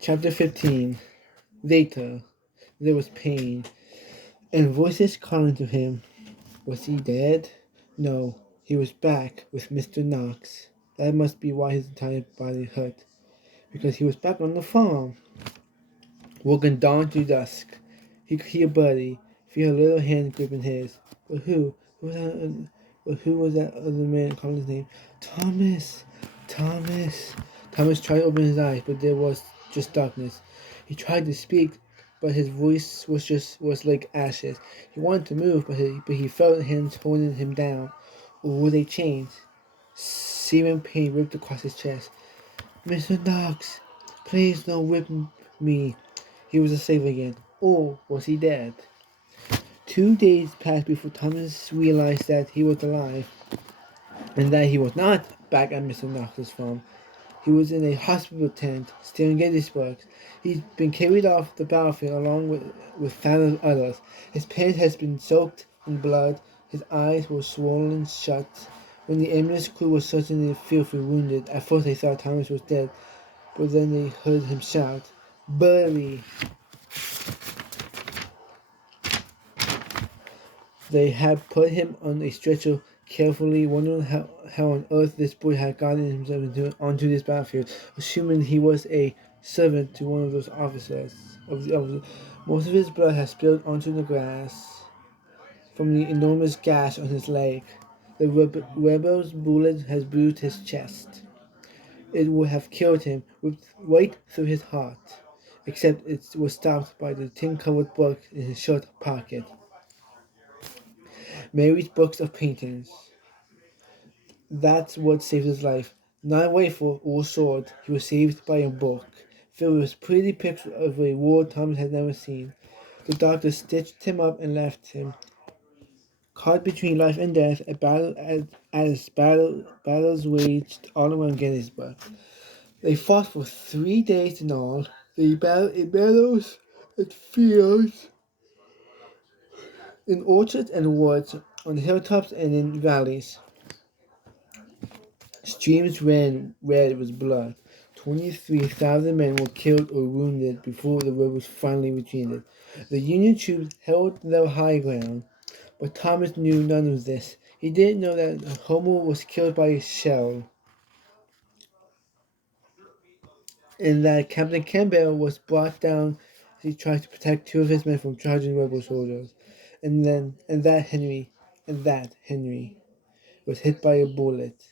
Chapter 15. Later, there was pain, and voices calling to him. Was he dead? No, he was back with Mr. Knox. That must be why his entire body hurt, because he was back on the farm. Working dawn to dusk. He could hear Buddy, feel her little hand gripping his. But who? Who was that other man calling his name? Thomas! Thomas! Thomas tried to open his eyes, but there was just darkness. He tried to speak, but his voice was like ashes. He wanted to move, but he felt hands holding him down. Or were they chains? Searing pain ripped across his chest. Mr. Knox, please don't whip me. He was safe again. Or was he dead? 2 days passed before Thomas realized that he was alive and that he was not back at Mr. Knox's farm. He was in a hospital tent, still in Gettysburg. He'd been carried off the battlefield along with thousands of others. His pants had been soaked in blood. His eyes were swollen shut. When the ambulance crew was searching the field for wounded, at first they thought Thomas was dead, but then they heard him shout, "Buddy!" They had put him on a stretcher carefully, wondering how on earth this boy had gotten himself onto this battlefield, assuming he was a servant to one of those officers. Most of his blood had spilled onto the grass from the enormous gash on his leg. The rebel's bullet had bruised his chest. It would have killed him, whipped right through his heart, except it was stopped by the tin-covered book in his shirt pocket. Mary's books of paintings. That's what saved his life. Not a rifle or sword. He was saved by a book filled with pretty pictures of a world Thomas had never seen. The doctor stitched him up and left him. Caught between life and death, a battle as battles waged all around Gettysburg. They fought for 3 days in all. They battled in meadows and fields, in orchards and woods, on hilltops and in valleys. Streams ran red with blood. 23,000 men were killed or wounded before the rebels finally retreated. The Union troops held their high ground, but Thomas knew none of this. He didn't know that Homer was killed by a shell, and that Captain Campbell was brought down as he tried to protect two of his men from charging rebel soldiers. And that Henry was hit by a bullet,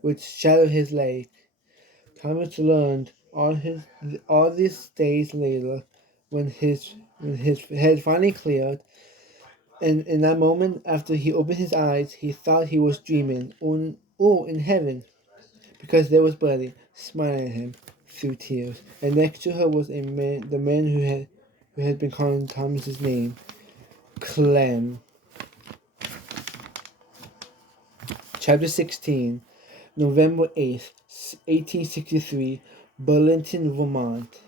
which shattered his leg. Thomas learned all these days later, when his head finally cleared, and in that moment after he opened his eyes, he thought he was dreaming or in heaven, because there was Buddy smiling at him through tears, and next to her was the man who had been calling Thomas's name, Clem. Chapter 16, November 8th, 1863, Burlington, Vermont.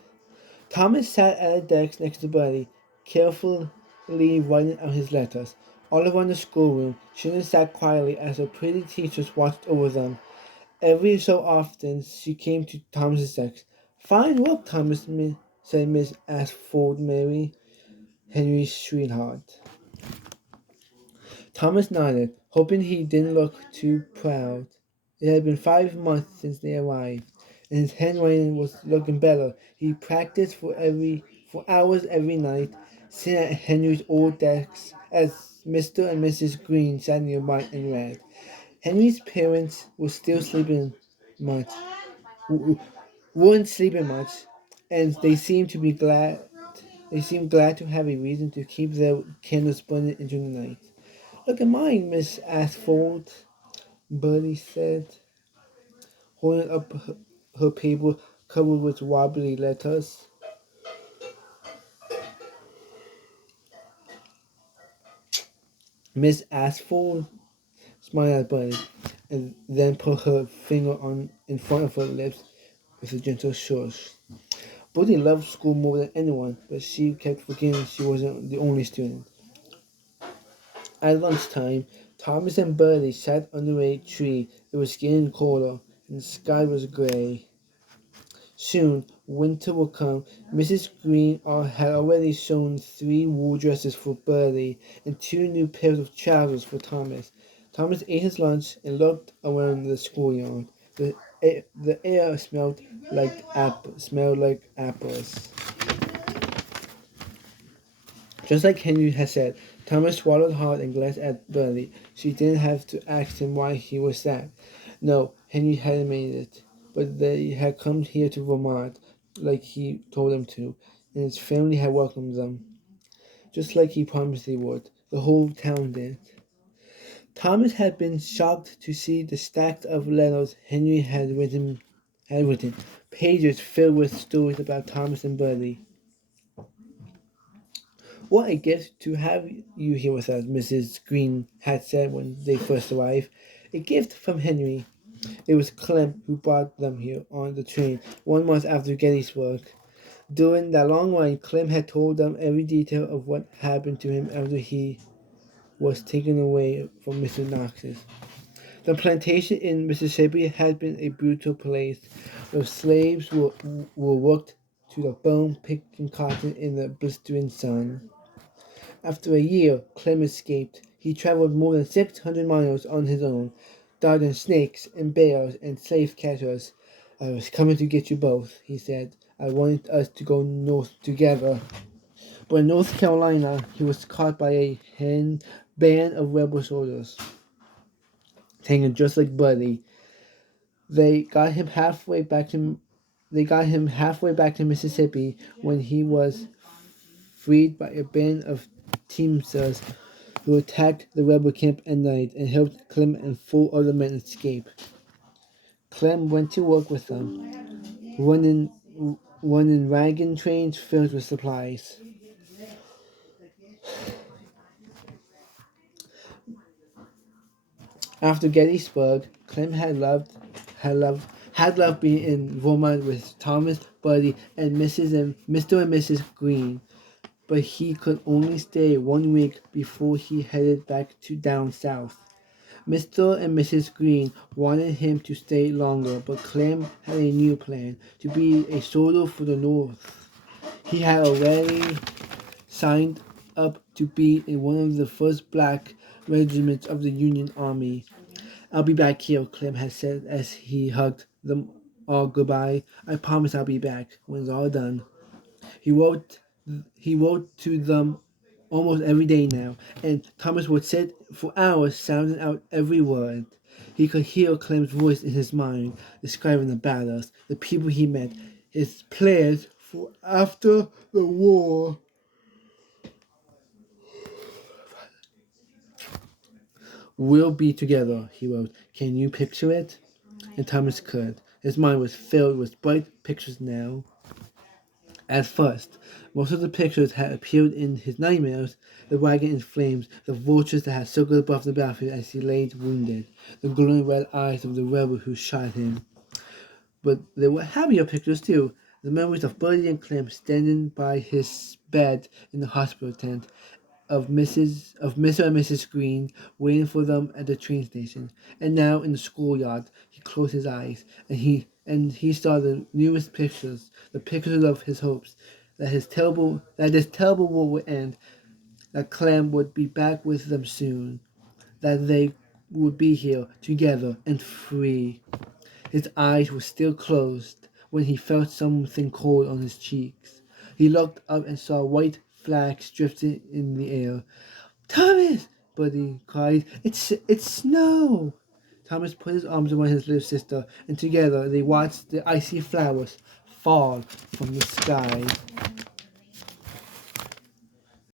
Thomas sat at a desk next to Buddy, carefully writing out his letters. All around the schoolroom, children sat quietly as their pretty teachers watched over them. Every so often, she came to Thomas's desk. "Fine work, Thomas," said Miss Asford Mary, Henry's sweetheart. Thomas nodded, hoping he didn't look too proud. It had been 5 months since they arrived, and his handwriting was looking better. He practiced for hours every night, sitting at Henry's old desk as Mr. and Mrs. Green sat nearby and read. Henry's parents were still sleeping much, weren't sleeping much, and they seemed to be glad. They seemed glad to have a reason to keep their candles burning into the night. "Look at mine, Miss Asphalt," Bertie said, holding up her paper covered with wobbly letters. Miss Asphalt smiled at Bertie, and then put her finger on in front of her lips with a gentle shush. Bertie loved school more than anyone, but she kept forgetting she wasn't the only student. At lunchtime, Thomas and Bertie sat under a tree. It was getting colder, and the sky was gray. Soon winter would come. Mrs. Green had already sewn 3 wool dresses for Bertie and 2 new pairs of trousers for Thomas. Thomas ate his lunch and looked around the schoolyard. The air smelled like apples. Just like Henry had said, Thomas swallowed hard and glanced at Bertie. She didn't have to ask him why he was sad. No, Henry hadn't made it, but they had come here to Vermont, like he told them to, and his family had welcomed them, just like he promised they would. The whole town did. Thomas had been shocked to see the stacks of letters Henry had written, pages filled with stories about Thomas and Bertie. "What a gift to have you here with us," Mrs. Green had said when they first arrived. "A gift from Henry." It was Clem who brought them here on the train 1 month after Gettysburg. During that long ride, Clem had told them every detail of what happened to him after he was taken away from Mr. Knox's. The plantation in Mississippi had been a brutal place, where slaves were worked to the bone picking cotton in the blistering sun. After a year, Clem escaped. He traveled more than 600 miles on his own, dodging snakes and bears and slave catchers. "I was coming to get you both," he said. "I wanted us to go north together." But in North Carolina, he was caught by a band of rebel soldiers, hanging just like Buddy. They got him halfway back to Mississippi when he was freed by a band of teamsters who attacked the rebel camp at night and helped Clem and 4 other men escape. Clem went to work with them, running wagon trains filled with supplies. After Gettysburg, Clem had loved being in Vermont with Thomas, Buddy, and Mr. and Mrs. Green, but he could only stay 1 week before he headed back to down south. Mr. and Mrs. Green wanted him to stay longer, but Clem had a new plan: to be a soldier for the North. He had already signed up to be in one of the first black regiments of the Union Army. "I'll be back here," Clem had said as he hugged them all goodbye. "I promise I'll be back when it's all done." He wrote he wrote to them almost every day now, and Thomas would sit for hours sounding out every word. He could hear Clem's voice in his mind, describing the battles, the people he met, his plans for after the war. "We'll be together," he wrote. "Can you picture it?" And Thomas could. His mind was filled with bright pictures now. At first, most of the pictures had appeared in his nightmares: the wagon in flames, the vultures that had circled above the battlefield as he lay wounded, the glowing red eyes of the rebel who shot him. But there were happier pictures too: the memories of Bertie and Clem standing by his bed in the hospital tent, of Mr. and Mrs. Green waiting for them at the train station, and now in the schoolyard. He closed his eyes, and he saw the newest pictures, the pictures of his hopes that this terrible war would end, that Clem would be back with them soon, that they would be here together and free. His eyes were still closed when he felt something cold on his cheeks. He looked up and saw white flags drifting in the air. "Thomas!" Buddy cried. It's snow!" Thomas put his arms around his little sister, and together they watched the icy flowers fall from the sky.